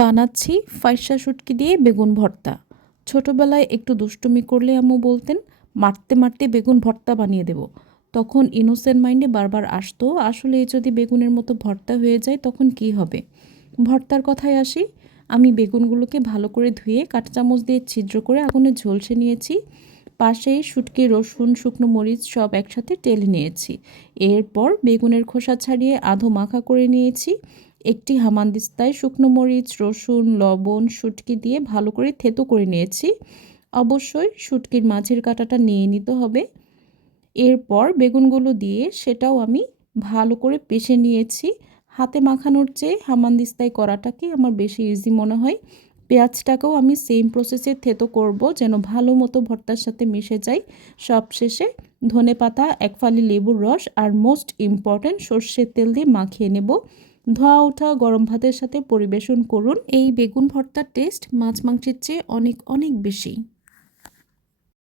বানাচ্ছি ফাইসা শুটকি দিয়ে বেগুন ভর্তা। ছোটবেলায় একটু দুষ্টুমি করলে আম্মু বলতেন, মারতে মারতে বেগুন ভর্তা বানিয়ে দেব। তখন ইনোসেন্ট মাইন্ডে বারবার আসতো, আসলে এ যদি বেগুনের মতো ভর্তা হয়ে যায় তখন কি হবে। ভর্তার কথায় আসি, আমি বেগুনগুলোকে ভালো করে ধুয়ে কাঁটা চামচ দিয়ে ছিদ্র করে আগুনে ঝলসে নিয়েছি। পাশেই শুটকি, রসুন, শুকনো মরিচ সব একসাথে টেলে নিয়েছি। এরপর বেগুনের খোসা ছাড়িয়ে আধো মাখা করে নিয়েছি। একটি হামানদিস্তায় শুকনো মরিচ, রসুন, লবণ, শুটকি দিয়ে ভালো করে থেতো করে নিয়েছি। অবশ্যই শুটকির মাঝের কাঁটাটা নিয়ে নিতে হবে। এরপর বেগুনগুলো দিয়ে সেটাও আমি ভালো করে পেষে নিয়েছি। হাতে মাখানোর চেয়ে হামানদিস্তায় করাটাকে আমার বেশি ইজি মনে হয়। পেঁয়াজটাকেও আমি সেম প্রসেসে থেতো করব যেন ভালো মতো ভর্তার সাথে মিশে যায়। সবশেষে ধনেপাতা, এক ফালি লেবুর রস আর মোস্ট ইম্পর্ট্যান্ট সর্ষের তেল দিয়ে মাখিয়ে নেব। ধোঁয়া ওঠা গরম ভাতের সাথে পরিবেশন করুন। এই বেগুন ভর্তার টেস্ট মাছ মাংসের চেয়ে অনেক অনেক বেশি।